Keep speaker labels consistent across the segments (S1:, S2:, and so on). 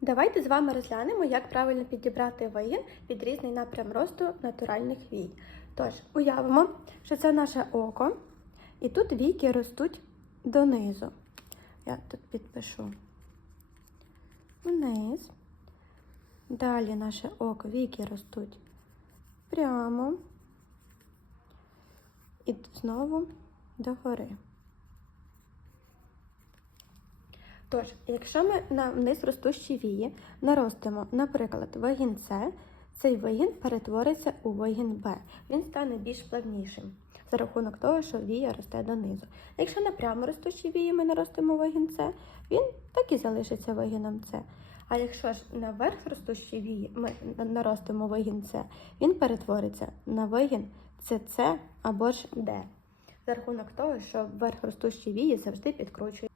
S1: Давайте з вами розглянемо, як правильно підібрати вигін під різний напрям росту натуральних вій. Тож, уявимо, що це наше око, і тут війки ростуть донизу. Я тут підпишу вниз. Далі наше око, віки ростуть прямо. І знову догори. Тож, якщо ми на вниз ростущі вії наростимо, наприклад, вигін С, цей вигін перетвориться у вигін Б. Він стане більш плавнішим за рахунок того, що вія росте донизу. Якщо на прямо ростущі вії ми наростимо вигін С, він так і залишиться вигіном С. А якщо ж на верх ростущі вії ми наростимо вигін С, він перетвориться на вигін СС або ж Д. За рахунок того, що верх ростущі вії завжди підкручує.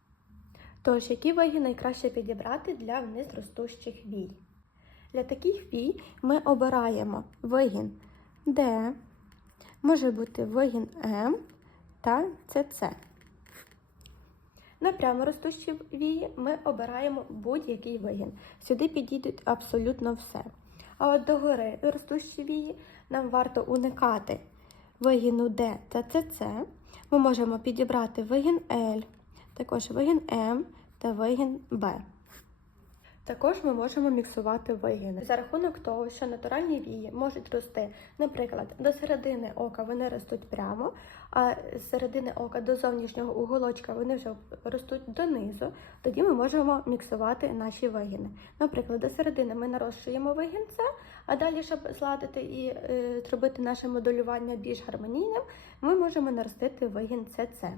S1: Тож, які ваги найкраще підібрати для вниз ростущих вій? Для таких вій ми обираємо вигін D, може бути вигін М та ЦЦ. На прямо ростущі вії ми обираємо будь-який вигін. Сюди підійдуть абсолютно все. А от до гори ростущі вії нам варто уникати вигіну D та ЦЦ. Ми можемо підібрати вигін L, також вигін М та вигін Б. Також ми можемо міксувати вигини за рахунок того, що натуральні вії можуть рости, наприклад, до середини ока вони ростуть прямо, а з середини ока до зовнішнього уголочка вони вже ростуть донизу. Тоді ми можемо міксувати наші вигини. Наприклад, до середини ми нарощуємо вигін С, а далі, щоб зладити і е, зробити наше моделювання більш гармонійним, ми можемо наростити вигін СС.